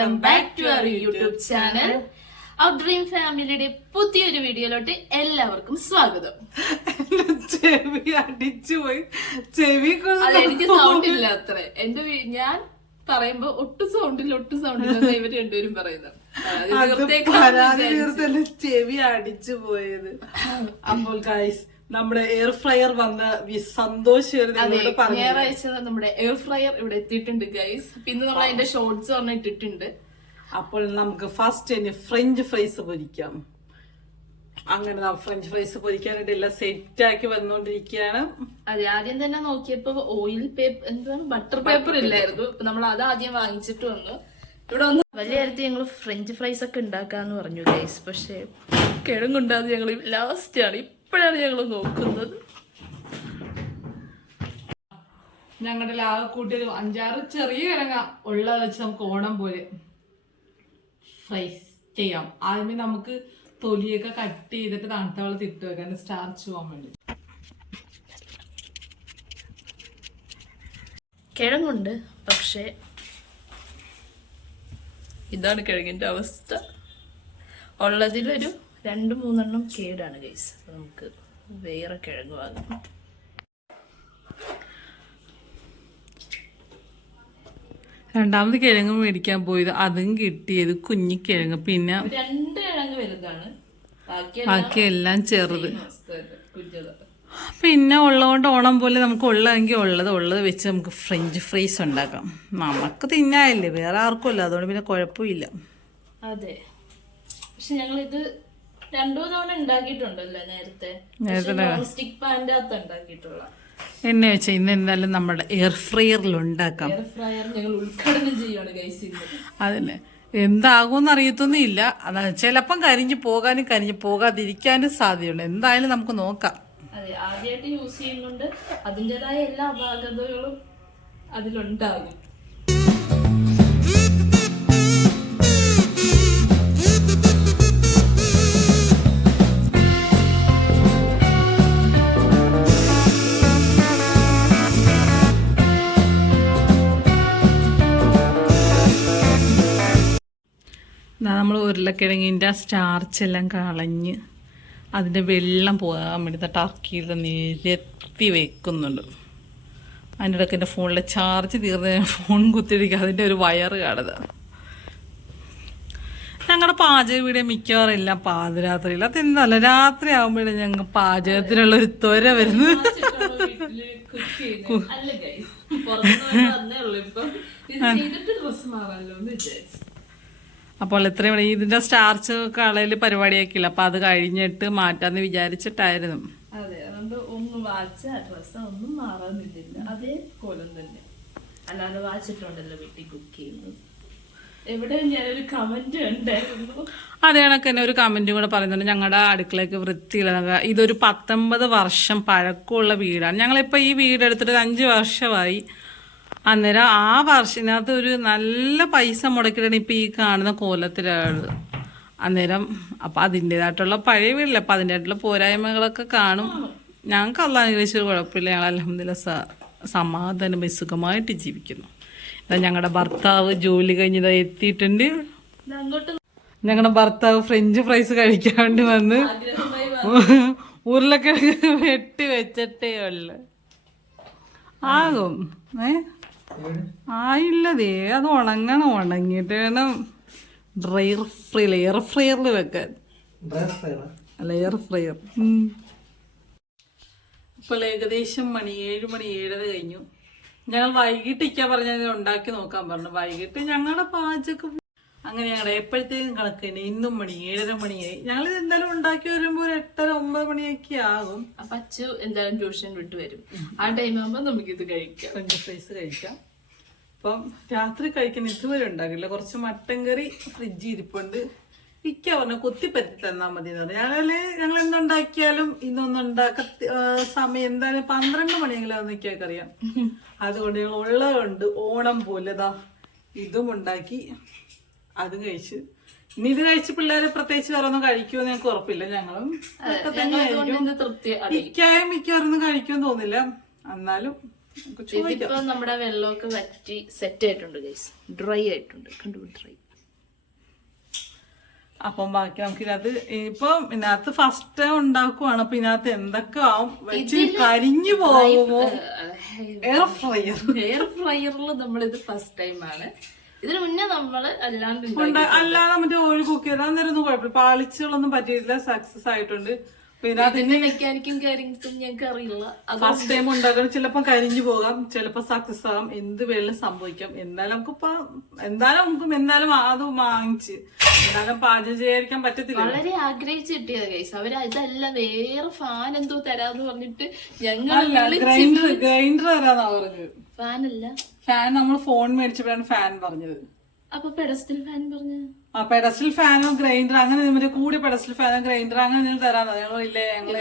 Welcome back to our YouTube channel out dream ഫാമിലിയുടെ പുതിയൊരു വീഡിയോയിലോട്ട് എല്ലാവർക്കും സ്വാഗതം. ചെവി അടിച്ചു പോയി. ചെവി എനിക്ക് സൗണ്ട് ഇല്ല അത്ര. എന്റെ വീ- ഞാൻ പറയുമ്പോ ഒട്ടും സൗണ്ടില്ല ഒട്ടും സൗണ്ടില്ല ഇവർ രണ്ടുപേരും പറയുന്നത്. അത് പരാതി. ചെവി അടിച്ചു പോയത്. അപ്പോൾ ഗൈസ് നമ്മുടെ എയർ ഫ്രയർ വന്ന വി- സന്തോഷ് ഞായറാഴ്ച നമ്മുടെ എയർ ഫ്രയർ ഇവിടെ എത്തിയിട്ടുണ്ട് ഗൈസ് പിന്നെ നമ്മൾ അതിന്റെ ഷോർട്സ് പറഞ്ഞ ഇട്ടിട്ടുണ്ട്. അപ്പോൾ നമുക്ക് ഫസ്റ്റ് തന്നെ ഫ്രഞ്ച് ഫ്രൈസ് പൊരിക്കാം. അങ്ങനെ ഫ്രഞ്ച് ഫ്രൈസ് പൊരിക്കാനായിട്ട് എല്ലാം സെറ്റ് ആക്കി വന്നുകൊണ്ടിരിക്കുകയാണ് അതെ ആദ്യം തന്നെ നോക്കിയപ്പോ ഓയിൽ പേപ്പർ എന്താണ്? ബട്ടർ പേപ്പർ ഇല്ലായിരുന്നു. നമ്മൾ അത് ആദ്യം വാങ്ങിച്ചിട്ട് വന്നു. ഇവിടെ ഒന്ന് വലിയ കാര്യത്തിൽ ഞങ്ങൾ ഫ്രഞ്ച് ഫ്രൈസ് ഒക്കെ ഉണ്ടാക്കാന്ന് പറഞ്ഞു ഗൈസ് പക്ഷേ കിഴങ്ങുണ്ടാകുന്നത് ഞങ്ങൾ ലാസ്റ്റ് ആണ്. ഇപ്പോഴാണ് ഞങ്ങൾ നോക്കുന്നത്. ഞങ്ങളുടെ ലാഗ് കൂട്ടിയൊരു അഞ്ചാറ് ചെറിയ കിഴങ്ങ ഉള്ളത് വെച്ച് നമുക്ക് ഓണം പോലെ ഫ്രൈസ് ചെയ്യാം. ആദ്യമേ നമുക്ക് തൊലിയൊക്കെ കട്ട് ചെയ്തിട്ട് തണുത്ത വെള്ളത്തിൽ ഇട്ട് വെക്കാൻ സ്റ്റാർച്ച് പോകാൻ വേണ്ടി. കിഴങ്ങുണ്ട് പക്ഷെ ഇതാണ് കിഴങ്ങിന്റെ അവസ്ഥ. ഉള്ളതിലൊരു രണ്ട് മൂന്നെണ്ണം കേടാണ് ഗൈസ് നമുക്ക് വേറെ കിഴങ്ങ് വാങ്ങാം. രണ്ടാമത് കിഴങ്ങ് മേടിക്കാൻ പോയത് അതും കിട്ടിയത് കുഞ്ഞി കിഴങ്ങ്. പിന്നെ രണ്ട് കിഴങ്ങ് വലുതാണ്. ബാക്കി ബാക്കിയെല്ലാം ചെറുത്. പിന്നെ ഉള്ളതുകൊണ്ട് ഓണം പോലെ നമുക്ക് ഉള്ളതെങ്കിൽ ഉള്ളത് ഉള്ളത് വെച്ച് നമുക്ക് ഫ്രഞ്ച് ഫ്രൈസ് ഉണ്ടാക്കാം. നമുക്ക് തിന്നായില്ലേ വേറെ ആർക്കും അല്ല. അതുകൊണ്ട് പിന്നെ കുഴപ്പമില്ല. അതെ. പക്ഷെ ഞങ്ങളിത് രണ്ടു തവണ ഉണ്ടാക്കിയിട്ടുണ്ടല്ലോ നേരത്തെ. സ്റ്റിക് പാന്റെ അകത്ത് ഉണ്ടാക്കിയിട്ടുള്ള. എന്നെ വെച്ചാൽ ഇന്ന് എന്തായാലും നമ്മുടെ എയർ ഫ്രയറിൽ ഉണ്ടാക്കാം. എയർ ഫ്രയർ ഞങ്ങൾ ഉദ്ഘാടനം ചെയ്യുകയാണ് ഗൈസ് അതന്നെ എന്താകുമെന്ന് അറിയത്തൊന്നുമില്ല. അതാ ചിലപ്പം കരിഞ്ഞു പോകാനും കരിഞ്ഞു പോകാതിരിക്കാനും സാധ്യതയുണ്ട്. എന്തായാലും നമുക്ക് നോക്കാം. അതെ ആദ്യമായിട്ട് യൂസ് ചെയ്യുന്നുണ്ട്. അതിന്റെതായ എല്ലാ അപാകതകളും അതിലുണ്ടാകും. നമ്മൾ ഉരുളക്കിഴങ്ങിന്റെ സ്റ്റാർച്ച് എല്ലാം കളഞ്ഞ് അതിന്റെ വെള്ളം പോകാൻ വേണ്ടി ടർക്കിയിൽ നിരത്തി വെക്കുന്നുണ്ട്. അതിന്റെ ഇടയ്ക്ക് എന്റെ ഫോണിലെ ചാർജ് തീർന്ന് ഫോൺ കുത്തിയിരിക്കുക അതിന്റെ ഒരു വയറ് കാണുക ഞങ്ങളുടെ പാചക വീഡിയോ മിക്കവാറും ഇല്ല പാതിരാത്രിയിൽ അതെന്തല്ല രാത്രി ആകുമ്പോഴേ ഞങ്ങൾ പാചകത്തിനുള്ള ഒരു ത്വര വരുന്നു അല്ല ഇപ്പം. എന്ന് വിചാരിച്ചു. അപ്പോൾ ഇത്രയും വേണം ഇതിന്റെ സ്റ്റാർച്ച് കളയിൽ പരിപാടിയാക്കില്ല അപ്പൊ അത് കഴിഞ്ഞിട്ട് മാറ്റാന്ന് വിചാരിച്ചിട്ടായിരുന്നു. അതെ അതുകൊണ്ട് ഒന്നും ഒന്നും മാറാന്നില്ല അതേ കോലം തന്നെ. അല്ലാതെ വാച്ചിട്ടുണ്ടല്ലോ വീട്ടിൽ കുക്ക് ചെയ്യുന്നത്. എവിടെ ഞാനൊരു കമന്റ് ഉണ്ടായിരുന്നു അതേ കണക്ക് തന്നെ ഒരു കമന്റും കൂടെ പറയുന്നുണ്ട്. ഞങ്ങളുടെ അടുക്കളയ്ക്ക് വൃത്തിയില്ല. ഇതൊരു പത്തൊമ്പത് വർഷം പഴക്കമുള്ള വീടാണ്. ഞങ്ങളിപ്പോൾ ഈ വീട് എടുത്തിട്ട് ഒരു അഞ്ച് വർഷമായി. അന്നേരം ആ വർഷത്തിനകത്ത് ഒരു നല്ല പൈസ മുടക്കിയിട്ടാണ് ഇപ്പം ഈ കാണുന്ന കോലത്തിലാണ് അന്നേരം അപ്പം അതിന്റെതായിട്ടുള്ള പഴയ വീടില്ല അപ്പം അതിന്റെതായിട്ടുള്ള പോരായ്മകളൊക്കെ കാണും. ഞങ്ങൾക്ക് അല്ല അനുഗ്രഹിച്ചൊരു കുഴപ്പമില്ല. ഞങ്ങൾ അലഹമ്മദില്ല സ സമാധാനമായി സുഖമായിട്ട് ജീവിക്കുന്നു. ഞങ്ങളുടെ ഭർത്താവ് ജോലി കഴിഞ്ഞതാ എത്തിയിട്ടുണ്ട്. ഞങ്ങളുടെ ഭർത്താവ് ഫ്രഞ്ച് ഫ്രൈസ് കഴിക്കാൻ വേണ്ടി വന്ന് ഉരുളക്കിഴങ്ങ് വെട്ടി വെച്ചിട്ടേ ഉള്ളു. ആകും. ഏ? ആയില്ലതേ അത് ഉണങ്ങണം ഉണങ്ങിയിട്ട് വേണം ഡ്രയർ ഫ്രയർ എയർ ഫ്രയറിൽ വെക്കാൻ. അല്ല എയർ ഫ്രയർ. ഇപ്പോൾ ഏകദേശം മണി ഏഴ് മണി ഏഴര കഴിഞ്ഞു. ഞങ്ങൾ വൈകിട്ട് ഇരിക്കാൻ പറഞ്ഞ ഉണ്ടാക്കി നോക്കാൻ പറഞ്ഞു. വൈകിട്ട് ഞങ്ങളുടെ പാചകം അങ്ങനെ ഞങ്ങൾ എപ്പോഴത്തേക്കും കണക്ക് തന്നെ ഇന്നും മണി ഏഴര മണിയായി ഞങ്ങൾ എന്തായാലും ഉണ്ടാക്കി വരുമ്പോൾ ഒരു എട്ടര ഒമ്പത് മണിയൊക്കെ ആകും. അപ്പൊ അച്ചു എന്തായാലും ട്യൂഷൻ വിട്ട് വരും. ആ ടൈം ആകുമ്പോ ഇത് കഴിക്കാം. ഫ്രഞ്ച് ഫ്രൈസ് കഴിക്കാം. അപ്പം രാത്രി കഴിക്കുന്ന ഇതുവരെ ഉണ്ടാക്കില്ല. കുറച്ച് മട്ടൻ കറി ഫ്രിഡ്ജ് ഇരിപ്പുണ്ട്. ഇക്ക പറഞ്ഞു കൊത്തിപ്പറ്റി തന്നാൽ മതി എന്ന് പറഞ്ഞു. ഞങ്ങൾ ഞങ്ങൾ എന്തുണ്ടാക്കിയാലും ഇന്നൊന്നുണ്ടാക്ക സമയം എന്തായാലും പന്ത്രണ്ട് മണിയെങ്കിലും നിൽക്കാൻ അറിയാം അതുകൊണ്ട് ഞങ്ങൾ ഉള്ളതുകൊണ്ട് ഓണം പോലെ ദാ ഇതും ഉണ്ടാക്കി അതും കഴിച്ച്. ഇനി ഇത് കഴിച്ച് പിള്ളേര് പ്രത്യേകിച്ച് വേറെ ഒന്നും കഴിക്കുമെന്ന് ഞങ്ങൾക്ക് ഉറപ്പില്ല. ഞങ്ങളും ഇതൊക്കെ മിക്കവാറൊന്നും തൃപ്തി ഇക്കായും കഴിക്കുമെന്ന് തോന്നില്ല എന്നാലും നമുക്ക് ചോദിക്കാം. ഇതിപ്പോ നമ്മുടെ വെള്ളമൊക്കെ വറ്റി സെറ്റ് ആയിട്ടുണ്ട് ഗൈസ് ഡ്രൈ ആയിട്ടുണ്ട്. കണ്ടു ഡ്രൈ അപ്പം ബാക്കി നമുക്ക് ഇതിനകത്ത് ഇപ്പൊ ഇതിനകത്ത് ഫസ്റ്റ് ടൈം ഉണ്ടാക്കുവാണ്. അപ്പൊ ഇതിനകത്ത് എന്തൊക്കെ ആവും? വെച്ച് കരിഞ്ഞു പോകുമോ? എയർ ഫ്രയർ എയർ ഫ്രയറിൽ നമ്മളിത് ഫസ്റ്റ് ടൈം ആണ്. ഇതിനു മുന്നേ നമ്മൾ അല്ലാണ്ട് അല്ലാതെ മറ്റേ ഓയിൽ കുക്ക് ചെയ്താൽ അന്നേരം ഒന്നും കുഴപ്പമില്ല. പാളിച്ചുകളൊന്നും പറ്റിയിട്ടില്ല. സക്സസ് ആയിട്ടുണ്ട്. പിന്നെ അതിന്റെ മെക്കാനിക്കും കാര്യങ്ങളും ഞങ്ങൾക്ക് അറിയില്ല. ഫസ്റ്റ് ടൈം ഉണ്ടാക്കണം ചിലപ്പോൾ കരിഞ്ഞു പോകാം. ചിലപ്പോൾ സക്സസ് ആകാം. എന്ത് വേണം സംഭവിക്കാം. എന്നാലും നമുക്ക് ഇപ്പൊ എന്തായാലും നമുക്ക് എന്തായാലും അത് വാങ്ങിച്ച് എന്തായാലും പാചകം ചെയ്യാതിരിക്കാൻ പറ്റത്തില്ല വളരെ ആഗ്രഹിച്ച് കിട്ടിയത് ഗൈസ് അവർ അതല്ല വേറെ ഫാൻ എന്തോ തരാന്ന് പറഞ്ഞിട്ട് ഞങ്ങൾ ഗ്രൈൻഡർ ഗ്രൈൻഡർ തരാന്നാ പറഞ്ഞത് ഫാനല്ല ഫാൻ നമ്മൾ ഫോൺ മേടിച്ചപ്പോഴാണ് ഫാൻ പറഞ്ഞത്. അപ്പൊ പെഡസ്റ്റൽ ഫാൻ പറഞ്ഞു. ആ പെഡസ്റ്റൽ ഫാനും ഗ്രൈൻഡർ അങ്ങനെ മറ്റേ കൂടി പെഡസ്റ്റൽ ഫാനും ഗ്രൈൻഡർ അങ്ങനെ എന്തെങ്കിലും തരാന്നാ ഞങ്ങൾ ഇല്ലേ ഞങ്ങൾ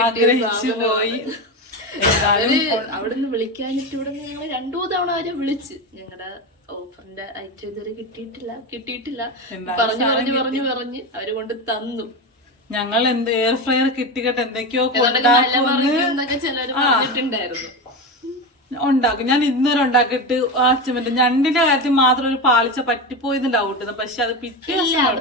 ആഗ്രഹിച്ചു പോയി. അവിടുന്ന് വിളിക്കാനിട്ട് ഇവിടെ ഞങ്ങൾ രണ്ടു തവണ അവരെ വിളിച്ച്. ഞങ്ങളുടെ ഓഫറിന്റെ ഐറ്റം ഇതുവരെ കിട്ടിയിട്ടില്ല കിട്ടിയിട്ടില്ല. പറഞ്ഞു പറഞ്ഞു പറഞ്ഞു പറഞ്ഞ് അവർ കൊണ്ട് തന്നു. ഞങ്ങൾ എന്ത് എയർ ഫ്രയർ കിട്ടിക്കട്ടെ എന്തൊക്കെയോ ചിലര് പറഞ്ഞിട്ടുണ്ടായിരുന്നു. ഉണ്ടാക്കും. ഞാൻ ഇന്നൊരു ഉണ്ടാക്കിയിട്ട് മറ്റേ ഞണ്ടിന്റെ കാര്യത്തിൽ മാത്രം ഒരു പാളിച്ച പറ്റിപ്പോയിന്ന് ഡൗട്ട് പക്ഷെ അത് പിറ്റേ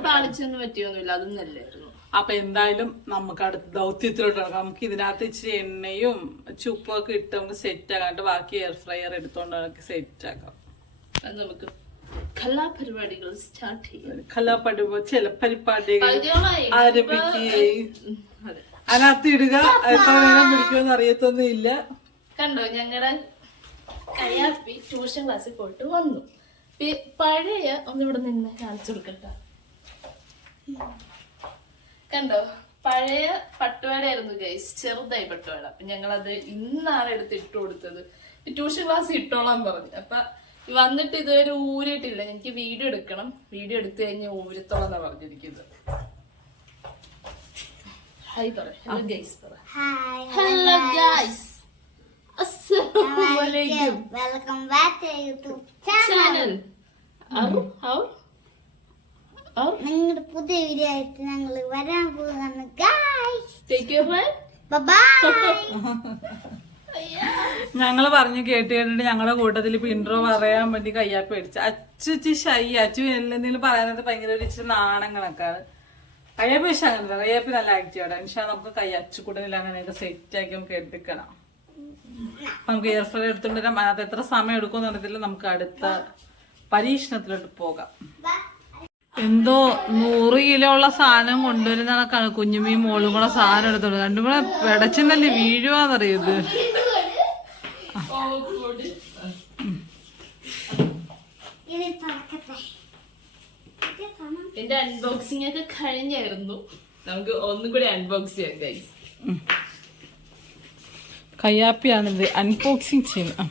പാളിച്ചൊന്നും പറ്റിയൊന്നുമില്ല. അതൊന്നല്ലായിരുന്നു അപ്പൊ എന്തായാലും നമുക്ക് അടുത്ത ദൗത്യത്തിലോട്ട് ഇറങ്ങാം നമുക്ക് ഇതിനകത്ത് ഇച്ചിരി എണ്ണയും ചുപ്പൊക്കെ ഇട്ട് നമുക്ക് സെറ്റ് ആക്കാണ്ട് ബാക്കി എയർ ഫ്രയർ എടുത്തോണ്ട് നമുക്ക് സെറ്റ് ആക്കാം. അത് നമുക്ക് കലാപരിപാടികൾ സ്റ്റാർട്ട് ചെയ്യാം. കലാപടി ചില പരിപാടികൾ. ആരംഭിക്കുകയും അതിനകത്ത് ഇടുക. എത്ര നേരം പിടിക്കുമെന്ന് അറിയത്തൊന്നും ഇല്ല കണ്ടോ ഞങ്ങളുടെ കയ്യാപ്പി ട്യൂഷൻ ക്ലാസ്സിൽ പോയിട്ട് വന്നു. പഴയ ഒന്ന് ഇവിടെ നിന്ന് കാണിച്ചു കൊടുക്കട്ട. കണ്ടോ? പഴയ പട്ടുവാടയായിരുന്നു ഗൈസ് ചെറുതായി പട്ടുവേട. അപ്പൊ ഞങ്ങളത് ഇന്നാണ് എടുത്ത് ഇട്ട് കൊടുത്തത്. ട്യൂഷൻ ക്ലാസ് ഇട്ടോളാൻ പറഞ്ഞു. അപ്പൊ വന്നിട്ട് ഇതുവരെ ഊരിയിട്ടില്ല. എനിക്ക് വീഡിയോ എടുക്കണം. വീഡിയോ എടുത്തു കഴിഞ്ഞ് ഊരത്തോളം എന്നാ പറഞ്ഞിരിക്കുന്നത്. ഹായ് പറ. ഹലോ ഗൈസ് പറ. ഹായ് ഹലോ ഗൈസ് അസ്സലാമലൈക്കും welcome back to YouTube channel. ഔ ഹൗ? ഔ നിങ്ങളുടെ പുതിയ വീഡിയോ ആയിട്ട് ഞങ്ങൾ വരാൻ പോകുന്നു guys take your bye bye ഞങ്ങൾ പറഞ്ഞു കേട്ട് കേട്ടിട്ട് ഞങ്ങളുടെ കൂട്ടത്തിൽ ഇപ്പൊ ഇൻട്രോ പറയാൻ വേണ്ടി കയ്യാപ്പ് മേടിച്ചു. അച്ചു ഇച്ചി ഷൈ. അച്ചു എന്തെങ്കിലും പറയാനത് ഭയങ്കര ഒരു ഇച്ചിരി നാണം കണക്കാണ് കയ്യാപ്പ് പക്ഷെ അങ്ങനെ കയ്യാപ്പ് നല്ല ആക്റ്റീവാണ് പക്ഷെ നമുക്ക് കൈ അച്ചുകൂടനിൽ അങ്ങനെയൊക്കെ സെറ്റ് ആക്കി നമുക്ക് എടുക്കണം. നമുക്ക് എയർ ഫ്രൈ എടുത്തുകൊണ്ടിരാം വരാം. അതിനകത്ത് എത്ര സമയം എടുക്കുമെന്ന് അറിയത്തില്ല. നമുക്ക് അടുത്ത പരീക്ഷണത്തിലോട്ട് പോകാം. എന്തോ നൂറ് കിലോ ഉള്ള സാധനം കൊണ്ടുവരുന്ന കണക്കാണ് കുഞ്ഞുമീൻ മോളും കൂടെ സാധനം എടുത്തോണ്ട് രണ്ടും കൂടെ പിടച്ചെന്നല്ലേ വീഴുവാന്നറിയത്. എന്റെ അൺബോക്സിംഗ് ഒക്കെ കഴിഞ്ഞായിരുന്നു. നമുക്ക് ഒന്നും കൂടി അൺബോക്സ് ചെയ്യാം ഗൈസ് കയ്യാപ്പിയാണിത് അൺബോക്സിങ് ചെയ്യുന്നത്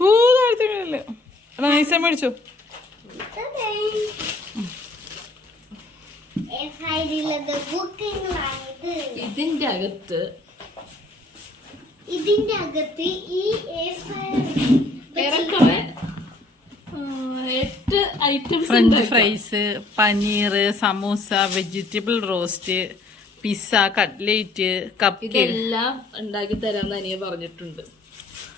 ഊ. എടാ മേടിച്ചോ. ബുക്കിങ്ങളാണിത് ഇതിന്റെ അകത്ത് ഇതിന്റെ അകത്ത് ഈ എട്ട് items French fries paneer samosa vegetable roast pizza cutlet cup ഇതെല്ലാം ഉണ്ടാക്കി തരാന്ന് അനിയ പറഞ്ഞിട്ടുണ്ട്.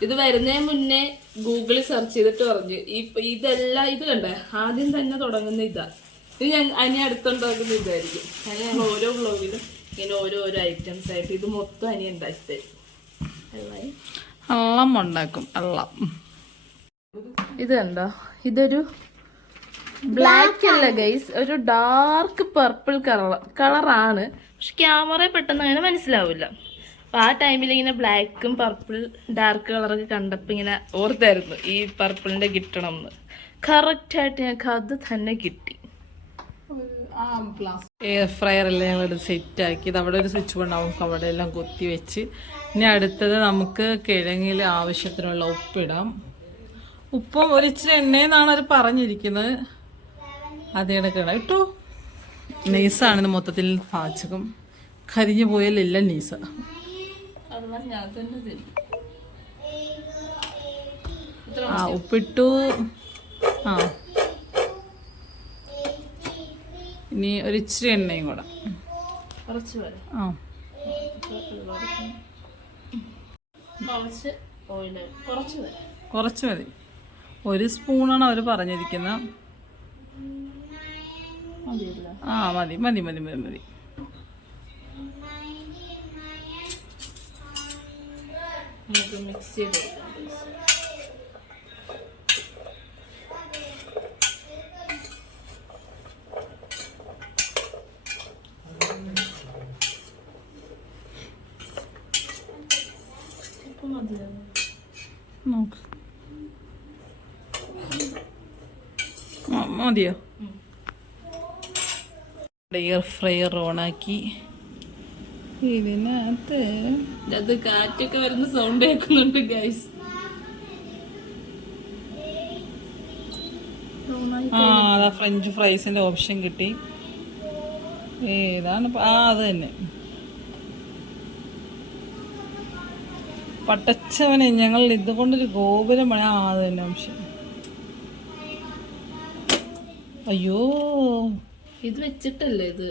ഇത് വരുന്നതിന് മുന്നേ ഗൂഗിളിൽ സെർച്ച് ചെയ്തിട്ട് പറഞ്ഞു. ഈ ഇതെല്ലാം ഇത് കണ്ടേ? ആദ്യം തന്നെ തുടങ്ങുന്ന ഇതാ. ഇത് ഞാൻ അനി അടുത്തുണ്ടാക്കുന്ന ഇതായിരിക്കും. അങ്ങനെ ഞങ്ങൾ ഓരോ ബ്ലോഗിലും ഇങ്ങനെ ഓരോ ഓരോ ഐറ്റംസ് ആയിട്ട് ഇത് മൊത്തം അനി ഉണ്ടാക്കി തരും. എല്ലാം ഉണ്ടാക്കും വെള്ളം ഇത് കണ്ടോ? ഇതൊരു ബ്ലാക്ക് അല്ല ഗൈസ് ഒരു ഡാർക്ക് പർപ്പിൾ കളർ കളറാണ് പക്ഷെ ക്യാമറ പെട്ടെന്ന് അങ്ങനെ മനസ്സിലാവില്ല. അപ്പൊ ആ ടൈമിൽ ഇങ്ങനെ ബ്ലാക്കും പർപ്പിൾ ഡാർക്ക് കളറൊക്കെ കണ്ടപ്പോൾ ഇങ്ങനെ ഓർത്തായിരുന്നു ഈ പർപ്പിളിന്റെ കിട്ടണം എന്ന് കറക്റ്റ് ആയിട്ട് ഞങ്ങൾക്ക് അത് തന്നെ കിട്ടി. എയർ ഫ്രയർ എല്ലാം ഞങ്ങൾ സെറ്റ് ആക്കി. ഇത് അവിടെ ഒരു സ്വിച്ച് ഉണ്ടാവും നമുക്ക് അവിടെ എല്ലാം കൊത്തി വെച്ച്. ഇനി അടുത്തത് നമുക്ക് കിഴങ്ങിൽ ആവശ്യത്തിനുള്ള ഉപ്പിടാം. ഉപ്പും ഒരു ഇച്ചിരി എണ്ണയെന്നാണ് അവർ പറഞ്ഞിരിക്കുന്നത്. അതേ കിടക്കണം കേട്ടോ നെയ്സാണ് ഇത് മൊത്തത്തിൽ പാചകം. കരിഞ്ഞു പോയാലില്ല നീസ. ആ ഉപ്പിട്ടു. ആ. ഇനി ഒരു ഇച്ചിരി എണ്ണയും കൂടെ. ആ. കുറച്ച് മതി. ഒരു സ്പൂണാണ് അവർ പറഞ്ഞിരിക്കുന്നത് ആ മതി മതി മതി മതി മതി. മിക്സ് ചെയ്ത് കൊടുക്കാം guys. ഇപ്പൊ മതിയാവും നോക്ക് ആ, മതിയോ? എയർ ഫ്രയർ ഓണാക്കി. ഇതിനകത്ത് അത് കാറ്റൊക്കെ വരുന്ന സൗണ്ട് കേൾക്കുന്നുണ്ട് ഗൈസ് ആ അതാ ഫ്രഞ്ച് ഫ്രൈസിന്റെ ഓപ്ഷൻ കിട്ടി. ഏതാണ് ആ അത് തന്നെ. പട്ടച്ചവനെ ഞങ്ങൾ ഇതുകൊണ്ടൊരു ഗോപുരം പണി ആ അത് തന്നെ ഓപ്ഷൻ അയ്യോ. ഇത് വെച്ചിട്ടല്ലേ ഇത്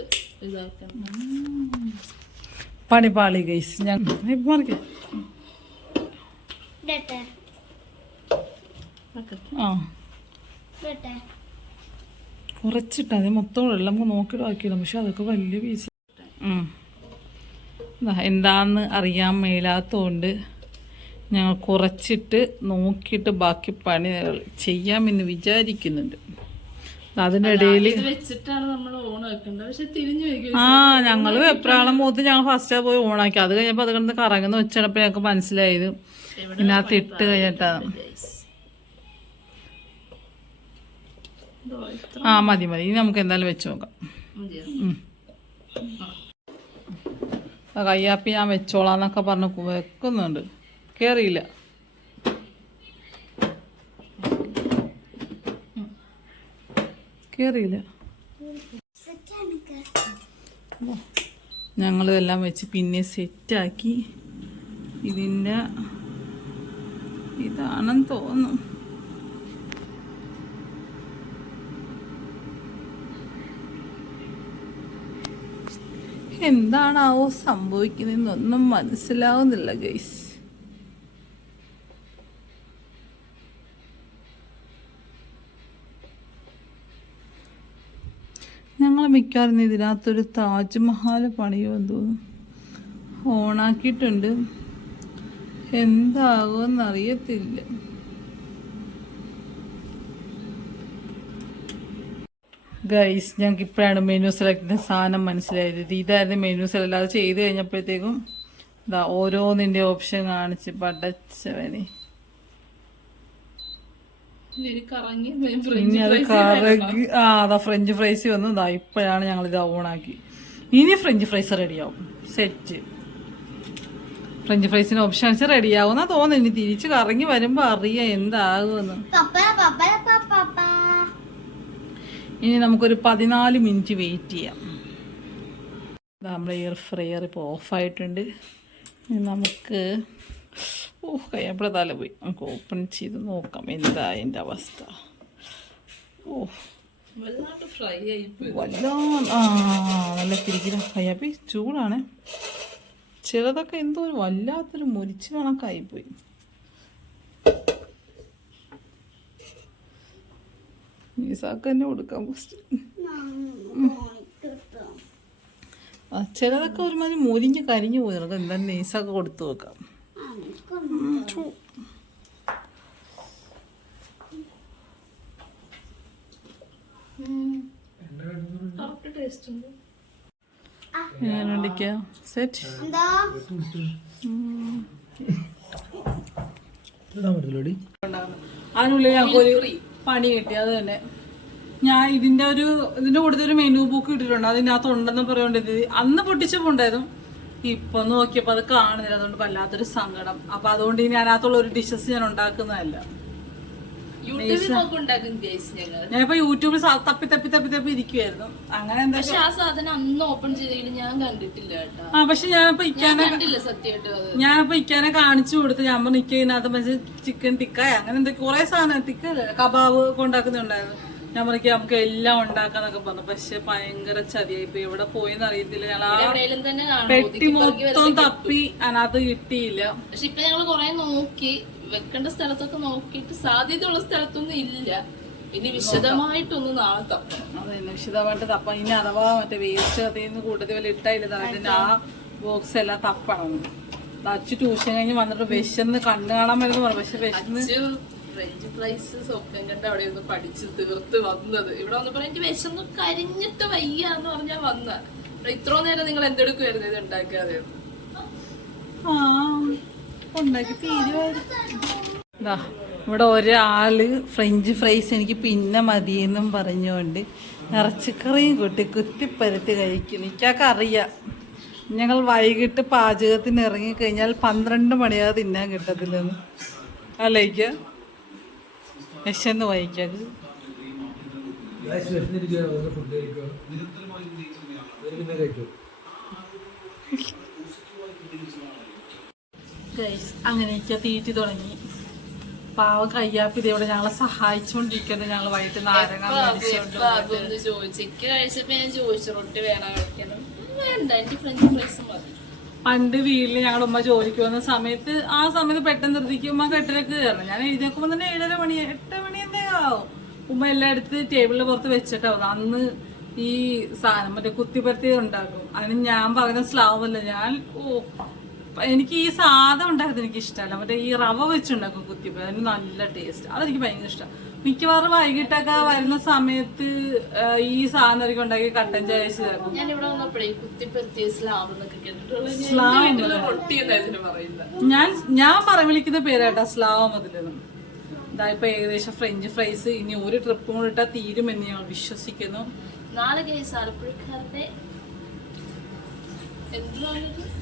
പണി പാളി ഗൈസ് ഞാൻ മാറിക്ക. ആ. കുറച്ചിട്ട് അത് മൊത്തം എല്ലാം നോക്കിട്ട് നോക്കിയിട്ട് ബാക്കിയില്ല പക്ഷെ അതൊക്കെ വലിയ പീസ് എന്താന്ന് അറിയാൻ മേലാത്തതുകൊണ്ട് ഞങ്ങൾ കുറച്ചിട്ട് നോക്കിയിട്ട് ബാക്കി പണി ചെയ്യാമെന്ന് വിചാരിക്കുന്നുണ്ട്. ഇടയിൽ വെച്ചിട്ടാണ് നമ്മൾ ഓൺ വെക്കേണ്ടത്. പക്ഷെ തിരിഞ്ഞു ആ ഞങ്ങൾ വെപ്രാളം മൂത്ത് ഞങ്ങൾ ഫസ്റ്റാ പോയി ഓണാക്കി അത് കഴിഞ്ഞപ്പോൾ അത് കിടന്ന് കറങ്ങുന്ന വെച്ചപ്പോൾ ഞങ്ങൾക്ക് മനസ്സിലായത്. ഇതിനകത്ത് ഇട്ട് കഴിഞ്ഞിട്ടാണ് ആ മതി മതി. ഇനി നമുക്ക് എന്തായാലും വെച്ച് നോക്കാം. കയ്യാപ്പി ഞാൻ വെച്ചോളാന്നൊക്കെ പറഞ്ഞ് വെക്കുന്നുണ്ട്. കേറിയില്ല. കേറിയില്ല. ഞങ്ങളിതെല്ലാം വെച്ച് പിന്നെ സെറ്റാക്കി. ഇതിന്റെ ഇതാണെന്ന് തോന്നുന്നു. എന്താണാവോ സംഭവിക്കുന്നതെന്നൊന്നും മനസ്സിലാവുന്നില്ല ഗൈസ്. മിക്കവാറും ഇതിനകത്തൊരു താജ്മഹൽ പണിയുമെന്ന് തോന്നുന്നു. ഓണാക്കിയിട്ടുണ്ട്. എന്താകുമെന്ന് അറിയത്തില്ല ഗൈസ് ഞങ്ങൾക്ക് ഇപ്പോഴാണ് മെനു സെലക്ട് സാധനം മനസ്സിലായത്. ഇത് ഇതായിരുന്നു മെനു സെലക്ട്. അത് ചെയ്ത് കഴിഞ്ഞപ്പോഴത്തേക്കും ഇതാ ഓരോന്നിന്റെ ഓപ്ഷൻ കാണിച്ച് പടച്ചവനെ. ഇനി അത് ആ അതാ ഫ്രഞ്ച് ഫ്രൈസ് വന്നു. ഇതാ ഇപ്പോഴാണ് ഞങ്ങൾ ഇത് ഓണാക്കി ഇനി ഫ്രഞ്ച് ഫ്രൈസ് റെഡിയാവും സെറ്റ് ഫ്രഞ്ച് ഫ്രൈസിന് ഓപ്ഷൻ അടിച്ച് റെഡിയാവുന്ന തോന്നുന്നു. ഇനി തിരിച്ച് കറങ്ങി വരുമ്പോ അറിയാം എന്താകുമെന്ന്. ഇനി നമുക്കൊരു പതിനാല് മിനിറ്റ് വെയിറ്റ് ചെയ്യാം. ദാ നമ്മുടെ എയർ ഫ്രയർ ഇപ്പോൾ ഓഫായിട്ടുണ്ട് ഇനി നമുക്ക് ഓ കയ്യപ്പടെ തല പോയി. നമുക്ക് ഓപ്പൺ ചെയ്ത് നോക്കാം. എന്താ അതിന്റെ അവസ്ഥ. ഓ വല്ലാണ്ട് ഫ്രൈ വല്ലാ ആ നല്ല കിരിക്കിര കയ്യാപ്പി ചൂടാണ്. ചിലതൊക്കെ എന്തോ ഒരു വല്ലാത്തൊരു മുരിച്ച് കണക്കായിപ്പോയി ഈസാക്ക് തന്നെ കൊടുക്കാം ഫസ്റ്റ് ചിലതൊക്കെ ഒരുമാതിരി മുരിഞ്ഞ് കരിഞ്ഞു പോയി. നമുക്ക് എന്തായാലും നെയ്സൊക്കെ കൊടുത്തു വെക്കാം ടേസ്റ്റ് ഉണ്ട് എങ്ങനെയുണ്ടിക്ക സെറ്റ് അതിനുള്ളിൽ ഞങ്ങൾക്ക് ഒരു പണി കിട്ടി അത് തന്നെ. ഞാൻ ഇതിന്റെ ഒരു ഇതിന്റെ കൂടുതൽ ഒരു മെനു ബുക്ക് ഇട്ടിട്ടുണ്ട്. അതിനകത്ത് ഉണ്ടെന്ന് പറയുന്നത് അന്ന് പൊട്ടിച്ചപ്പോ ഉണ്ടായിരുന്നു. ഇപ്പൊ നോക്കിയപ്പോ അത് കാണുന്നില്ല. അതുകൊണ്ട് വല്ലാത്തൊരു സങ്കടം. അപ്പൊ അതുകൊണ്ട് ഇനി അതിനകത്തുള്ള ഒരു ഡിഷസ് ഞാൻ ഉണ്ടാക്കുന്നതല്ല. ഞാനിപ്പോ യൂട്യൂബിൽ തപ്പി തപ്പി തപ്പി തപ്പി ഇരിക്കുവായിരുന്നു. അങ്ങനെ എന്താ പക്ഷെ ആ സാധനം അന്ന് ഓപ്പൺ ഞാൻ കണ്ടിട്ടില്ല ആ പക്ഷെ ഞാനിപ്പോ ഇക്കാനെ ഞാനിപ്പോ കാണിച്ചു കൊടുത്ത് ഞാൻ പറഞ്ഞു ഇക്ക ഇതിനകത്ത് ചിക്കൻ ടിക്കായ അങ്ങനെ എന്തൊക്കെ കുറെ സാധനം ടിക്ക അല്ലേ? കബാബ് കൊണ്ടാക്കുന്നുണ്ടായിരുന്നു. ഞാൻ പറഞ്ഞു നമുക്ക് എല്ലാം ഉണ്ടാക്കാന്നൊക്കെ പറഞ്ഞു. പക്ഷെ ഭയങ്കര ചതിയായി. ഇപ്പൊ എവിടെ പോയെന്ന് അറിയത്തില്ല. ഞങ്ങൾ ആ പെട്ടി മൊത്തം തപ്പി അതിനകത്ത് കിട്ടിയില്ല. പക്ഷെ ഇപ്പൊ ഞങ്ങൾ കൊറേ നോക്കി. വെക്കേണ്ട സ്ഥലത്തൊക്കെ നോക്കിയിട്ട് സാധ്യതയുള്ള സ്ഥലത്തൊന്നും ഇല്ല. ഇനി വിശദമായിട്ടൊന്ന് നാളെ തപ്പണം. അതെ വിശദമായിട്ട് തപ്പാ ഇനി അഥവാ മറ്റേ വേസ്റ്റ് അതിൽ നിന്ന് കൂട്ടത്തിൽ വല്ല ഇട്ടായില്ല അതിന്റെ ആ ബോക്സ് എല്ലാം തപ്പണം. അച്ചു ട്യൂഷൻ കഴിഞ്ഞ് വന്നിട്ട് വിശന്ന് കണ്ണു കാണാൻ വരുന്നു പറഞ്ഞു. പക്ഷെ വിശന്ന് ഫ്രഞ്ച് ഫ്രൈസ് സ്വപ്നം കണ്ട് അവിടെ ഒന്ന് പഠിച്ച് തീർത്ത് വന്നത്. ഇവിടെ വന്നപ്പോ എനിക്ക് വിശന്ന് കരിഞ്ഞിട്ട് വയ്യ എന്ന് പറഞ്ഞാ വന്ന. ഇത്രോ നേരം നിങ്ങൾ എന്തെടുക്കുമായിരുന്നു ഇത് ഉണ്ടാക്കാതെ? ഇവിടെ ഒരാൾ ഫ്രഞ്ച് ഫ്രൈസ് എനിക്ക് പിന്നെ മതിയെന്നും പറഞ്ഞുകൊണ്ട് ഇറച്ചിക്കറിയും കൂട്ടി കുത്തിപ്പരുത്തി കഴിക്കും എനിക്കൊക്കെ അറിയാം ഞങ്ങൾ വൈകിട്ട് പാചകത്തിന് ഇറങ്ങിക്കഴിഞ്ഞാൽ പന്ത്രണ്ട് മണിയാതെ തിന്നാൻ കിട്ടത്തില്ലെന്ന്. അല്ലേക്ക് കഴിക്കും വായിക്കാത് അങ്ങനെയൊക്കെ തീറ്റി തുടങ്ങി. പാവ കയ്യാപ്പ് ഇതേവിടെ ഞങ്ങളെ സഹായിച്ചുകൊണ്ടിരിക്കുന്നത് ഞങ്ങൾ വൈകിട്ട് നാരങ്ങ ചോദിച്ചു. കഴിച്ചപ്പോ ഞാൻ ചോദിച്ചു റൊട്ടി വേണം കഴിക്കണം വേണ്ട എനിക്ക് ഫ്രഞ്ച് ഫ്രൈസ് മതി. പണ്ട് വീട്ടിൽ ഞങ്ങളുടെ ഉമ്മ ജോലിക്ക് വന്ന സമയത്ത് ആ സമയത്ത് പെട്ടെന്ന് ധൃതിക്ക് ഉമ്മ കെട്ടിലേക്ക് കയറണം ഞാൻ എഴുന്നേക്കുമ്പോൾ തന്നെ ഏഴര മണി എട്ട് മണി എന്തേ ആവും. ഉമ്മ എല്ലാം എടുത്ത് ടേബിളിൽ പുറത്ത് വെച്ചിട്ടാവും. അന്ന് ഈ സാധനം മറ്റേ കുത്തിപ്പരത്തി ഉണ്ടാക്കും. അതിന് ഞാൻ പറയുന്ന സ്ലാവല്ല ഞാൻ ഓ എനിക്ക് ഈ സാധനം ഉണ്ടാക്കുന്നത് എനിക്ക് ഇഷ്ടമല്ല മറ്റേ ഈ റവ വെച്ചുണ്ടാക്കും കുത്തിപ്പരത്തി. അതിന് നല്ല ടേസ്റ്റ് അതെനിക്ക് ഭയങ്കര ഇഷ്ടം. മിക്കവാറും വൈകിട്ടൊക്കെ വരുന്ന സമയത്ത് ഈ സാധനം ഉണ്ടാക്കി കട്ടൻ ചായ വെച്ച് തരും ഞാൻ ഞാൻ സ്ലാവ് എന്റെ വീട്ടിൽ റൊട്ടി എന്നാ ഇതിന് പറയുന്നത്. ഞാൻ ഞാൻ പറ വിളിക്കുന്ന പേരാട്ടാ സ്ലാവ് മതിലെന്നും. ഇതാ ഇപ്പൊ ഏകദേശം ഫ്രഞ്ച് ഫ്രൈസ് ഇനി ഒരു ട്രിപ്പ് കൂടെ ഇട്ടാ തീരുമെന്ന് ഞങ്ങൾ വിശ്വസിക്കുന്നു. നാളെ ആലപ്പുഴക്കാരുടെ?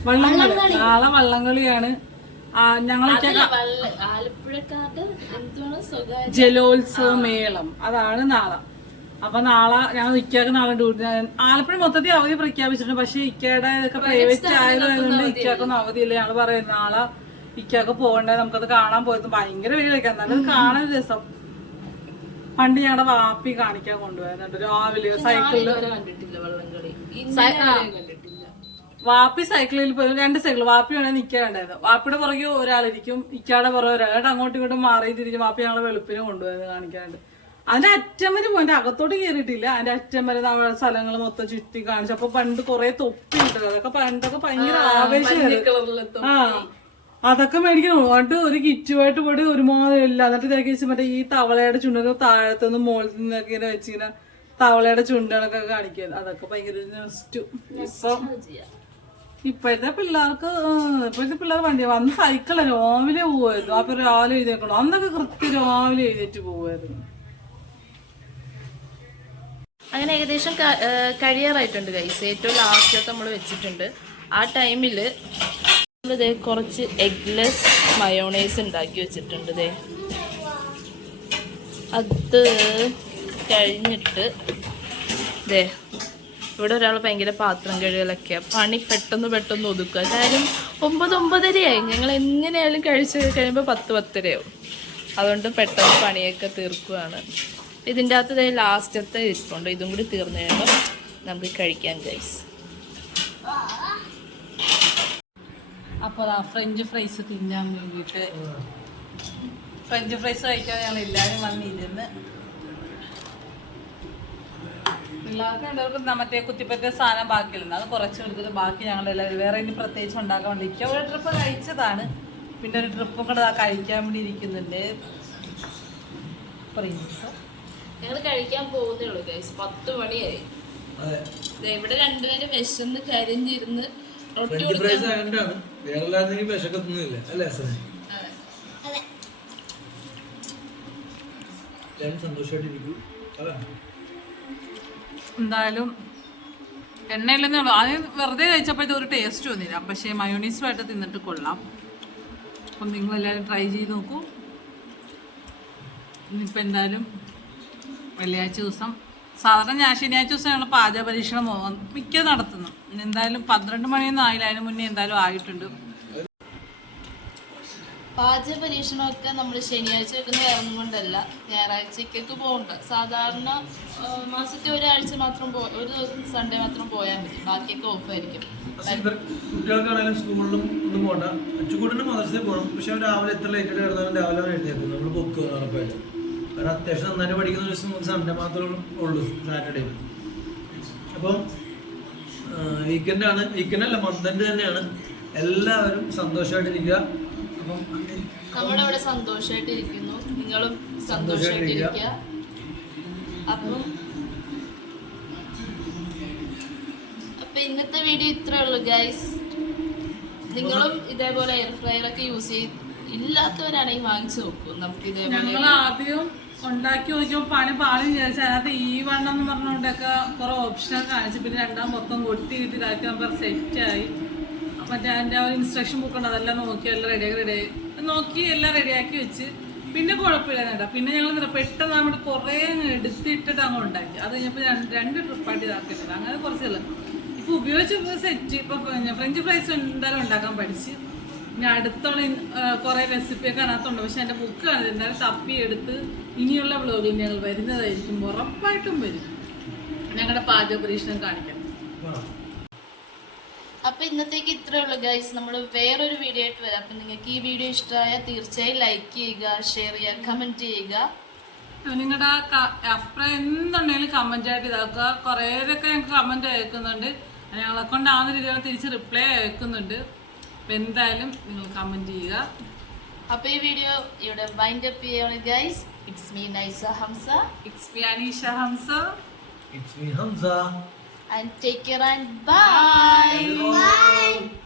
വള്ളംകളി. നാളെ വള്ളംകളിയാണ്. ഞങ്ങളൊക്കെ ജലോത്സവ മേളം. അതാണ് നാളെ. അപ്പൊ നാളെ ഞങ്ങൾ ഇക്കാക്ക് നാളെ ഡ്യൂട്ടി ആലപ്പുഴ മൊത്തത്തിൽ അവധി പ്രഖ്യാപിച്ചിട്ടുണ്ട്. പക്ഷെ ഇക്കയുടെ ഒക്കെ പ്രൈവറ്റ് ആയതുകൊണ്ട് ഇക്കാക്കൊന്നും അവധിയില്ല. ഞങ്ങൾ പറയുന്നത് നാളെ ഇക്കാക്ക് പോകണ്ടേ നമുക്കത് കാണാൻ പോയത് ഭയങ്കര വെയിലൊക്കെ എന്നാലും കാണാൻ ദിവസം രസം. പണ്ട് ഞങ്ങളുടെ വാപ്പി കാണിക്കാൻ കൊണ്ടുപോയത് രാവിലെ സൈക്കിളിൽ ഇതുവരെ കണ്ടിട്ടില്ല വള്ളംകളി ഇന്നലെ വരെ കണ്ടിട്ടില്ല വാപ്പി സൈക്കിളിൽ പോയി രണ്ട് സൈക്കിൾ വാപ്പി വേണേ നിൽക്കാണ്ടായിരുന്നു വാപ്പിയുടെ പുറകെ ഒരാളിരിക്കും ഇക്കാടെ പുറകെ ഒരാൾ. അങ്ങോട്ടും ഇങ്ങോട്ടും മാറി തിരിച്ച് വാപ്പി ഞങ്ങളെ വെളുപ്പിനെ കൊണ്ടുപോയത് കാണിക്കാണ്ട് അതിന്റെ അറ്റം വരെ പോയി അകത്തോട്ട് കയറിയിട്ടില്ല അതിന്റെ അറ്റം വരെ നമ്മുടെ സ്ഥലങ്ങൾ മൊത്തം ചുറ്റി കാണിച്ചു. അപ്പൊ പണ്ട് കൊറേ തൊപ്പി കിട്ടും അതൊക്കെ പണ്ടൊക്കെ ഭയങ്കര ആവേശമായിരുന്നു കളറിലെത്തും ആ അതൊക്കെ മേടിക്കണം. എന്നിട്ട് ഒരു കിറ്റുമായിട്ട് പോയിട്ട് ഒരുമാതിരി ഇല്ല. എന്നിട്ട് ഇതൊക്കെ വെച്ച് മറ്റേ ഈ തവളയുടെ ചുണ്ടൊക്കെ താഴത്തുനിന്ന് മുകളിൽ നിന്നൊക്കെ ഇങ്ങനെ വെച്ചിങ്ങനെ തവളയുടെ ചുണ്ടുകളൊക്കെ കാണിക്കുക അതൊക്കെ ഭയങ്കര ഇപ്പൊ ഇപ്പോഴത്തെ പിള്ളേർക്ക് ഇപ്പോഴത്തെ പിള്ളേർ വണ്ടി വന്ന് സൈക്കിള രാവിലെ പോവായിരുന്നു. അപ്പൊ രാവിലെ എഴുതിയേക്കണോ അന്നൊക്കെ കൃത്യം രാവിലെ എഴുതിയിട്ട് പോവായിരുന്നു. അങ്ങനെ ഏകദേശം കഴിയാറായിട്ടുണ്ട് ഗൈസ് ഏറ്റവും ലാസ്റ്റ് നമ്മൾ വെച്ചിട്ടുണ്ട്. ആ ടൈമിൽ നമ്മളിതേ കുറച്ച് എഗ്ലെസ് മയോണൈസ് ഉണ്ടാക്കി വെച്ചിട്ടുണ്ട് ഇതേ അത് കഴിഞ്ഞിട്ട് ദേ ഇവിടെ ഒരാൾ ഭയങ്കര പാത്രം കഴുകലൊക്കെയാ പണി പെട്ടെന്ന് പെട്ടെന്ന് ഒതുക്കുക. കാര്യം ഒമ്പത് ഒമ്പതരയായി. ഞങ്ങൾ എങ്ങനെയായാലും കഴിച്ച് കഴിയുമ്പോൾ പത്ത് പത്തരയാവും. അതുകൊണ്ട് പെട്ടെന്ന് പണിയൊക്കെ തീർക്കുകയാണ് ഇതിന്റെ അകത്ത് ലാസ്റ്റത്തെ ഇരിപ്പുണ്ട്. ഇതും കൂടി തീർന്നു കഴിയുമ്പോൾ നമുക്ക് കഴിക്കാം ഗൈസ് അപ്പോൾ ആ ഫ്രഞ്ച് ഫ്രൈസ് തിന്നാൻ വേണ്ടിയിട്ട്. ഫ്രഞ്ച് ഫ്രൈസ് കഴിക്കാൻ ഞങ്ങൾ എല്ലാവരും വന്നിരുന്ന് പിള്ളേർക്ക് മറ്റേ കുത്തിപ്പറ്റ സാധനം ബാക്കിയില്ല അത് കുറച്ച് എടുത്തിട്ട് ബാക്കി ഞങ്ങൾ എല്ലാവരും വേറെ ഇനി പ്രത്യേകിച്ച് ഉണ്ടാക്കാൻ വേണ്ടി ഒരു ട്രിപ്പ് കഴിച്ചതാണ്. പിന്നെ ഒരു ട്രിപ്പും കൂടെ കഴിക്കാൻ വേണ്ടി ഇരിക്കുന്നുണ്ട്. പ്രിൻസ്? ഞങ്ങൾ കഴിക്കാൻ പോകുന്നേ ഉള്ളൂ ഗൈസ് പത്ത് മണിയായി. അതെ. ദേ ഇവിടെ രണ്ടുപേരും വിശന്ന് കരിഞ്ഞിരുന്ന് ഫ്രഞ്ച് ഫ്രൈസ് ആയതുകൊണ്ടാണ് അല്ലേ സർ അതെ. എല്ലാവരും സന്തോഷമായിട്ടിരിക്കും അതാണ്. എന്തായാലും എണ്ണയില്ലെന്നേ ഉള്ളൂ. അത് വെറുതെ കഴിച്ചപ്പോഴത്തെ ഒരു ടേസ്റ്റ് വന്നില്ല. പക്ഷേ മയോണീസുമായിട്ട് തിന്നിട്ട് കൊള്ളാം. അപ്പം നിങ്ങളെല്ലാവരും ട്രൈ ചെയ്ത് നോക്കൂ. ഇനിയിപ്പോൾ എന്തായാലും വെള്ളിയാഴ്ച ദിവസം സാധാരണ ഞാൻ ശനിയാഴ്ച ദിവസം ഞങ്ങൾ പാചക പരീക്ഷണം മിക്ക നടത്തുന്നു. എന്തായാലും പന്ത്രണ്ട് മണിയൊന്നും ആയില്ല. അതിന് മുന്നേ എന്തായാലും ആയിട്ടുണ്ട്. പാചക പരീക്ഷണമൊക്കെ നമ്മൾ ശനിയാഴ്ച വെക്കുന്ന കാരണം കൊണ്ടല്ല ഞായറാഴ്ചക്കൊക്കെ പോകണ്ട. സാധാരണ മാസത്തെ ഒരാഴ്ച മാത്രം പോ ഒരു സൺഡേ മാത്രം പോയാൽ മതി. ബാക്കിയൊക്കെ ഓഫ് ആയിരിക്കും. കുട്ടികൾക്കാണെങ്കിലും സ്കൂളിലും ഒന്നും പോകണ്ട അച്ചുകൂടിന് മദർസയിൽ പോകണം പക്ഷെ രാവിലെ എത്ര ലേറ്റ് കിടന്നാലും രാവിലെ അവൻ നമ്മൾ ബുക്ക് ഉറപ്പായിട്ടും കാരണം അത്യാവശ്യം നന്നായിട്ട് പഠിക്കുന്ന ദിവസം സൺഡേ മാത്രമേ ഉള്ളൂ സാറ്റർഡേ അപ്പം വീക്കെൻഡാണ് വീക്കെൻഡല്ല മന്ത് തന്നെയാണ്. എല്ലാവരും സന്തോഷമായിട്ടിരിക്കുക. നമ്മുടെ അവിടെ സന്തോഷമായിട്ടിരിക്കുന്നു നിങ്ങളും സന്തോഷമായിട്ടിരിക്കുക അപ്പം അപ്പൊ ഇന്നത്തെ വീഡിയോ ഇത്രേ ഉള്ളൂ ഗൈസ് നിങ്ങളും ഇതേപോലെ എയർ ഫ്രയർ ഒക്കെ യൂസ് ചെയ്ത് ഇല്ലാത്തവരാണെങ്കിൽ വാങ്ങിച്ചു നോക്കും. നമുക്ക് ഇതേപോലെ ആദ്യം ഉണ്ടാക്കി നോക്കിയപ്പോൾ പണി പാളി വിചാരിച്ചു അതിനകത്ത് ഈ വണ്ണം എന്ന് പറഞ്ഞുകൊണ്ടൊക്കെ കുറെ ഓപ്ഷൻ കാണിച്ചു. പിന്നെ രണ്ടാം മൊത്തം കൊട്ടി കിട്ടി. ഇതാക്കി നമുക്ക് സെറ്റായി മറ്റേ അതിന്റെ ഒരു ഇൻസ്ട്രക്ഷൻ ബുക്ക് ഉണ്ട് അതെല്ലാം നോക്കി എല്ലാം റെഡിയാക്കി റെഡിയായി നോക്കി എല്ലാം റെഡിയാക്കി വെച്ച് പിന്നെ കുഴപ്പമില്ല കേട്ടോ. പിന്നെ ഞങ്ങൾ എന്താ പെട്ടെന്ന് നമ്മുടെ കുറേ എടുത്തിട്ടിട്ട് അങ്ങ് ഉണ്ടാക്കി. അത് കഴിഞ്ഞപ്പോൾ രണ്ട് ട്രിപ്പായിട്ട് ഇതാക്കിയിട്ടില്ല അങ്ങനെ കുറച്ചല്ല. ഇപ്പൊ ഉപയോഗിച്ച് സെറ്റ് ഇപ്പൊ ഫ്രഞ്ച് ഫ്രൈസ് എന്തായാലും ഉണ്ടാക്കാൻ പഠിച്ച്. ഇനി അടുത്തോളം കുറേ റെസിപ്പിയൊക്കെ അതിനകത്തുണ്ട്. പക്ഷേ എന്റെ ബുക്ക് കാണില്ല എന്തായാലും തപ്പി എടുത്ത് ഇനിയുള്ള വ്ലോഗിൽ ഞങ്ങൾ വരുന്നതായിരിക്കും. ഉറപ്പായിട്ടും വരും. ഞങ്ങളുടെ പാചക പരീക്ഷണം കാണിക്കാം. ആ. അപ്പൊ ഇന്നത്തേക്ക് ഇത്രേ ഉള്ളൂ ഗൈസ് നമ്മൾ വേറൊരു വീഡിയോ ആയിട്ട് വരാം. അപ്പൊ നിങ്ങൾക്ക് ഈ വീഡിയോ ഇഷ്ടമായാൽ തീർച്ചയായും ലൈക്ക് ചെയ്യുക ഷെയർ ചെയ്യുക കമന്റ് ചെയ്യുക. നിങ്ങളുടെ അഭിപ്രായം എന്തുണ്ടെങ്കിലും കമന്റ് ആയിട്ട് ഇതാക്കുക. കുറേയൊക്കെ ഞങ്ങൾക്ക് കമന്റ് അയക്കുന്നുണ്ട്. ഞങ്ങളെ കൊണ്ടാവുന്ന രീതിയിൽ തിരിച്ച് റിപ്ലൈ അയക്കുന്നുണ്ട്. അപ്പൊ എന്തായാലും നിങ്ങൾ കമന്റ് ചെയ്യുക. അപ്പൊ ഈ വീഡിയോ ഇവിടെ വൈൻഡ് അപ്പ് ചെയ്യാണ് guys it's me Naisa Hamza it's me Aneesha Hamza it's me Hamza. and take care and bye. bye. bye.